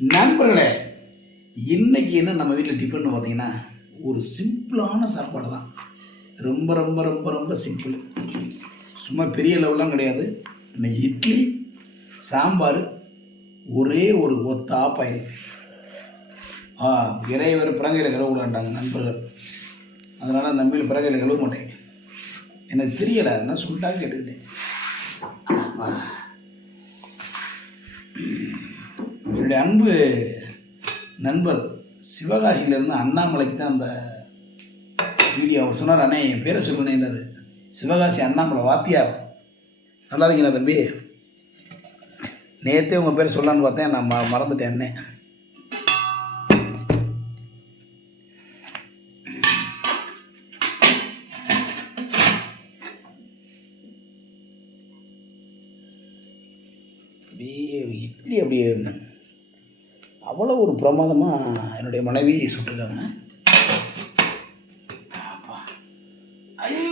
நண்பர்களே இன்றைக்கி என்ன நம்ம வீட்டில் டிஃபன் பார்த்தீங்கன்னா ஒரு சிம்பிளான சாப்பாடு தான். ரொம்ப ரொம்ப ரொம்ப ரொம்ப சிம்பிள் சும்மா பெரிய லெவலாம் கிடையாது. இன்றைக்கி இட்லி சாம்பார் ஒரே ஒரு ஒத்த ஆப்பாயில் ஆ இறையவர் பிறங்கையில் கழுவுலான்ட்டாங்க நண்பர்கள். அதனால் நம்மில் பிறங்கையில் கழுவ மாட்டேன். எனக்கு தெரியலை அதனால் சொல்லிட்டாங்க கேட்டுக்கிட்டேன். என்னுடைய அன்பு நண்பர் சிவகாசியிலேருந்து அண்ணாமலைக்கு தான் அந்த வீடியோ. அவர் சொன்னார் அண்ணே என் பேரை சொல்லுனேன்னாரு. சிவகாசி அண்ணாமலை வாத்தியார். நல்லா இருக்கீங்களா தம்பி? நேற்றே உங்கள் பேரை சொல்லலான்னு பார்த்தேன் நான் ம- மறந்துட்டேன் அண்ணே. அப்படியே இட்லி அப்படியே ஒரு பிரமாதமாக என்னுடைய மனைவி சுட்டிருக்காங்க. அப்பா. ஐயோ.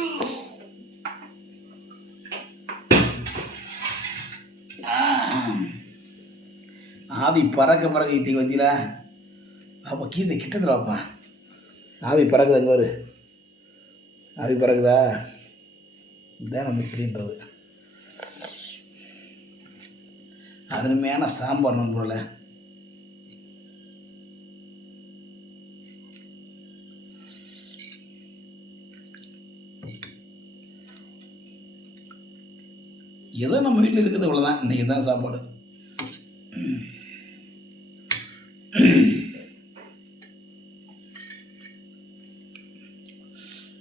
ஆவி பறக்க பறக்க இட்லி வந்தீங்களா அப்போ கீழே கிட்டதுலாப்பா ஆவி பறக்குது அங்கே ஒரு ஆவி பறக்குதா? இதுதான் நம்ம இட்லின்றது அருமையான சாம்பார் நண்பர்களே. ஏதோ நம்ம வீட்டில் இருக்குது இவ்வளோதான் இன்றைக்கி தான் சாப்பாடு.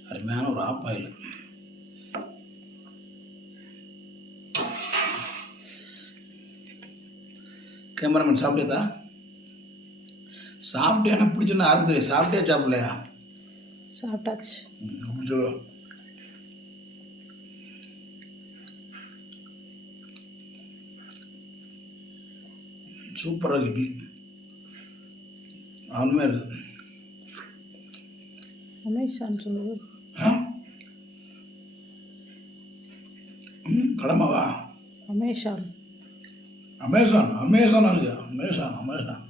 அருமையான ஒரு ஆப்பாயில் கேமராமேன் சாப்பிட்டேதா? சாப்பிட்டேன்னா பிடிச்சுன்னா அருந்து சாப்பிட்டே சாப்பிடலையா? சாப்பிட்டாச்சு. அப்படி சொல்லு. சூப்பராக இட்லி அருமையாக இருக்குது அமேசான் சொல்லுது கடமாவா? அமேசான். அமேசான் அமேசானாக அமேசான் அமேசான்.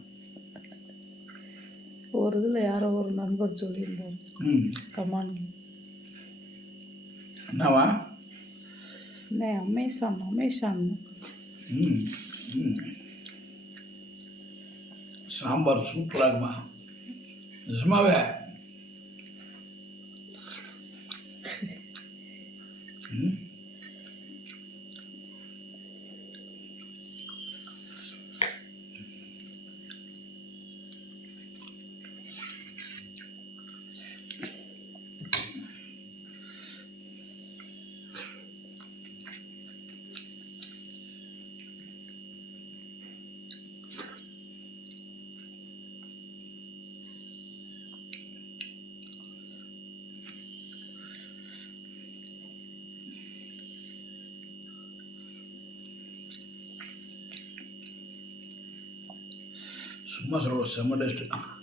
ஒரு இதில் யாரோ ஒரு நண்பர் சொல்லியிருந்தார். ம். கமான் என்னவா? என்ன அமேசான் அமேசான். ம் ம். சாம்பார் சூப்பராக இருக்குமா? நிஜமாவே? ம்? சும்மா சொல்ல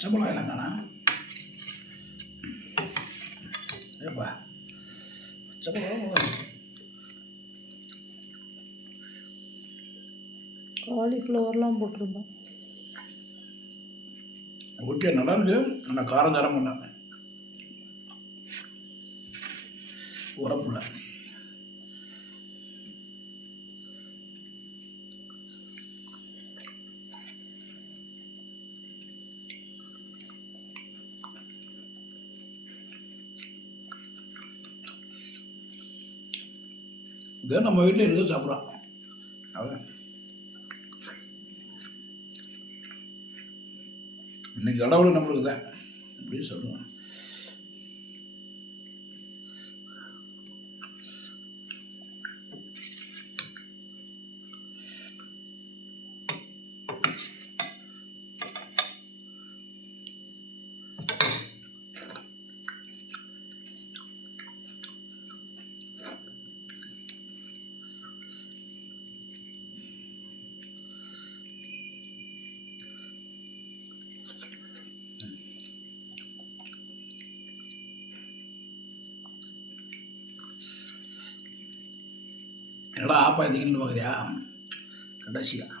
செம்ம டேஸ்ட்டு பச்சை மிளகாய் எல்லாம் காணா ஏப்பா பச்சை மிளகா காலிஃப்ளவர்லாம் போட்டிருந்தோம் ஓகே நல்லா இருக்கு. ஆனால் காரம் தரம் பண்ண உரப்புல. இதே நம்ம வீட்டில் இருக்க சாப்பிட்றோம் அவன். இன்னைக்கு கடவுள் நம்மளுக்கு தான். அப்படின்னு சொல்லுவான். என்னடா ஆப்பாயத்தீங்கன்னு பார்க்குறியா? கடைசியாக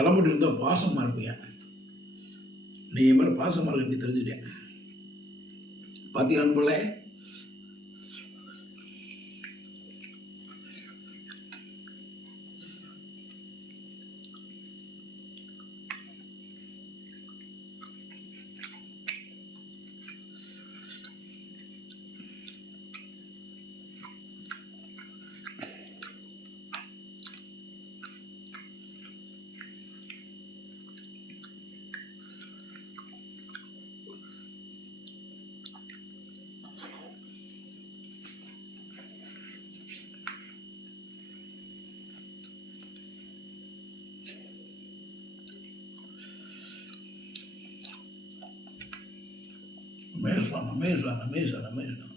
தலைமுடி இருந்தால் பாசமாக இருப்பியா நீ என் மேலே பாசமாக இருக்க நீ தெரிஞ்சுட்டேன் பார்த்தீங்க நண்பர்களே அமேசான் அமேசான் அமேசான் அமேசான்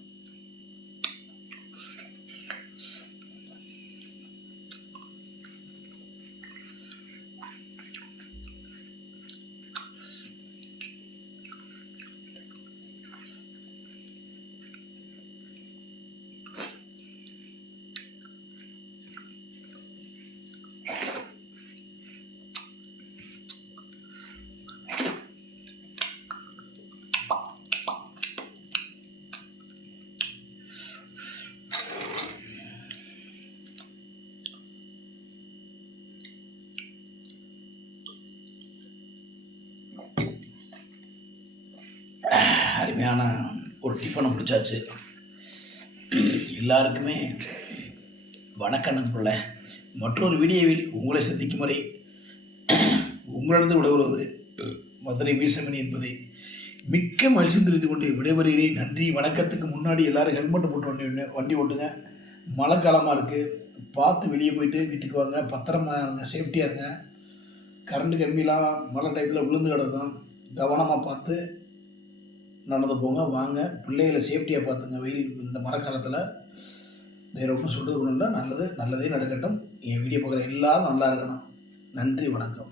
அருமையான ஒரு டிஃபனை முடிச்சாச்சு. எல்லாருக்குமே வணக்கம் நண்பர்களே மற்றொரு வீடியோவில் உங்களை சந்திக்கும் வரை உங்களிடந்து விடைபெறுவது மதுரை மீசமணி என்பதை மிக்க மகிழ்ச்சி தெரிந்து கொண்டு விடைபெறுகிறேன். நன்றி வணக்கத்துக்கு முன்னாடி எல்லோரும் ஹெல்மெட் போட்டு வண்டி வண்டி ஓட்டுங்க. மழை காலமாக இருக்குது பார்த்து வெளியே போயிட்டு வீட்டுக்கு வாங்க. பத்திரமா இருங்க சேஃப்டியாக இருங்க. கரண்ட் கம்பிலாம் மழை டயத்தில் விழுந்து கிடக்கும். கவனமாக பார்த்து நடந்து போங்க வாங்க. பிள்ளைகளை சேஃப்டியாக பார்த்துங்க. வெயில் இந்த மழைக்காலத்தில் வேறு ஒன்றும் சொல்கிறது ஒன்றும் இல்லை. நல்லது நல்லதே நடக்கட்டும். என் வீடியோ பார்க்குற எல்லாரும் நல்லா இருக்கணும். நன்றி வணக்கம்.